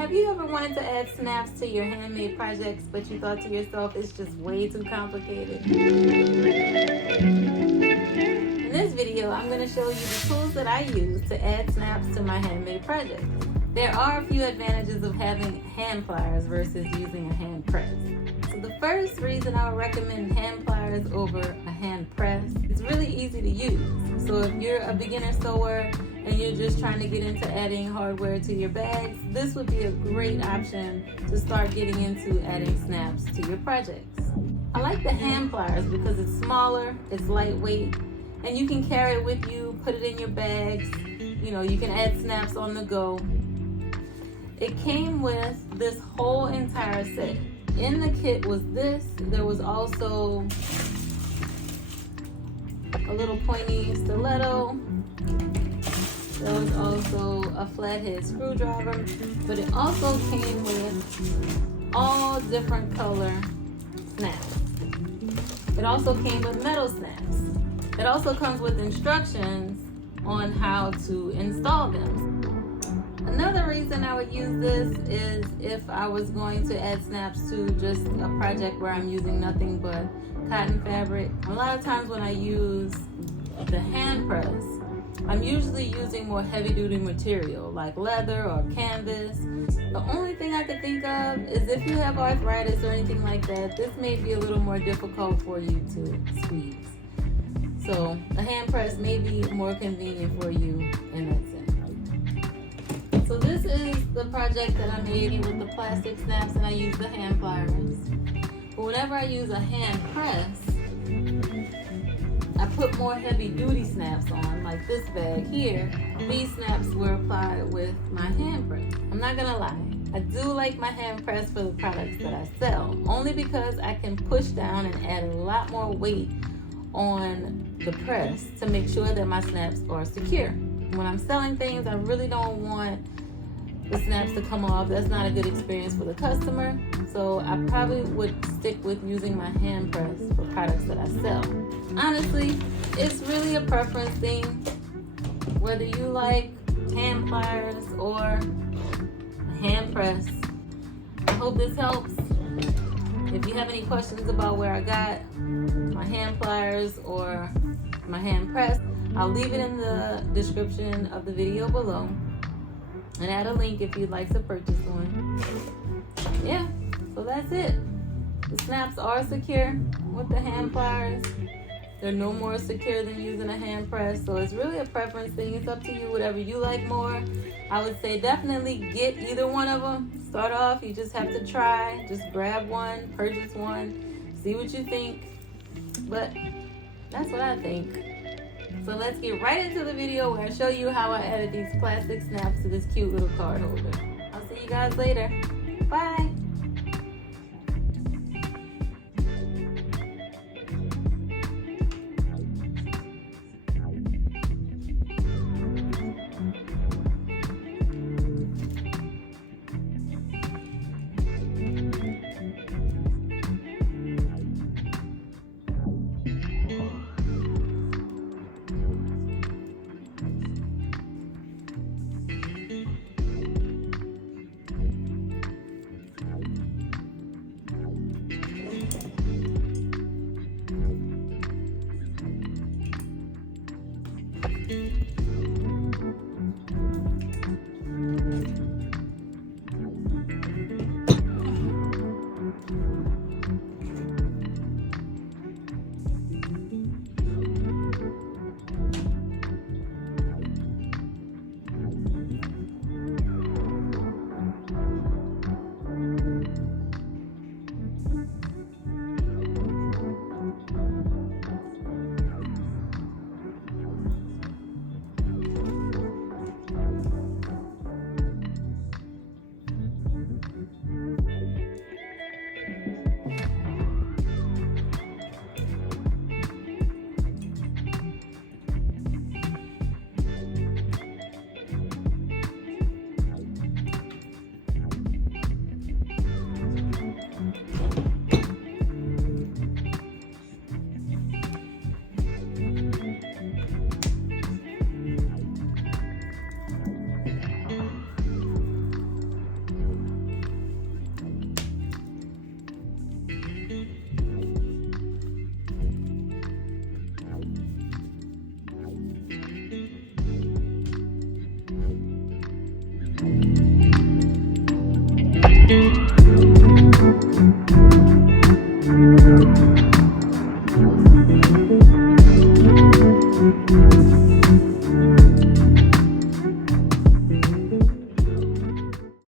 Have you ever wanted to add snaps to your handmade projects, but you thought to yourself, it's just way too complicated? In this video, I'm going to show you the tools that I use to add snaps to my handmade projects. There are a few advantages of having hand pliers versus using a hand press. So the first reason I would recommend hand pliers over a hand press, it's really easy to use. So if you're a beginner sewer and you're just trying to get into adding hardware to your bags, this would be a great option to start getting into adding snaps to your projects. I like the hand pliers because it's smaller, it's lightweight, and you can carry it with you, put it in your bags. You know, you can add snaps on the go. It came with this whole entire set. In the kit was this. There was also a little pointy stiletto. There was also a flathead screwdriver, but it also came with all different color snaps. It also came with metal snaps. It also comes with instructions on how to install them. Another reason I would use this is if I was going to add snaps to just a project where I'm using nothing but cotton fabric. A lot of times when I use the hand press, I'm usually using more heavy-duty material like leather or canvas. The only thing I could think of is if you have arthritis or anything like that, this may be a little more difficult for you to squeeze. So a hand press may be more convenient for you in that sense. So this is the project that I made with the plastic snaps, and I use the hand pliers. But whenever I use a hand press, I put more heavy duty snaps on, like this bag here. These snaps were applied with my hand press. I'm not gonna lie, I do like my hand press for the products that I sell, only because I can push down and add a lot more weight on the press to make sure that my snaps are secure. When I'm selling things, I really don't want the snaps to come off. That's not a good experience for the customer. So I probably would stick with using my hand press for products that I sell. Honestly, it's really a preference thing, whether you like hand pliers or a hand press. I hope this helps. If you have any questions about where I got my hand pliers or my hand press, I'll leave it in the description of the video below and add a link if you'd like to purchase one. Yeah, so that's it. The snaps are secure with the hand pliers. They're no more secure than using a hand press, so it's really a preference thing. It's up to you, whatever you like more. I would say definitely get either one of them. Start off, you just have to try. Just grab one, purchase one, see what you think. But that's what I think. So let's get right into the video where I show you how I added these plastic snaps to this cute little card holder. I'll see you guys later. Bye. it.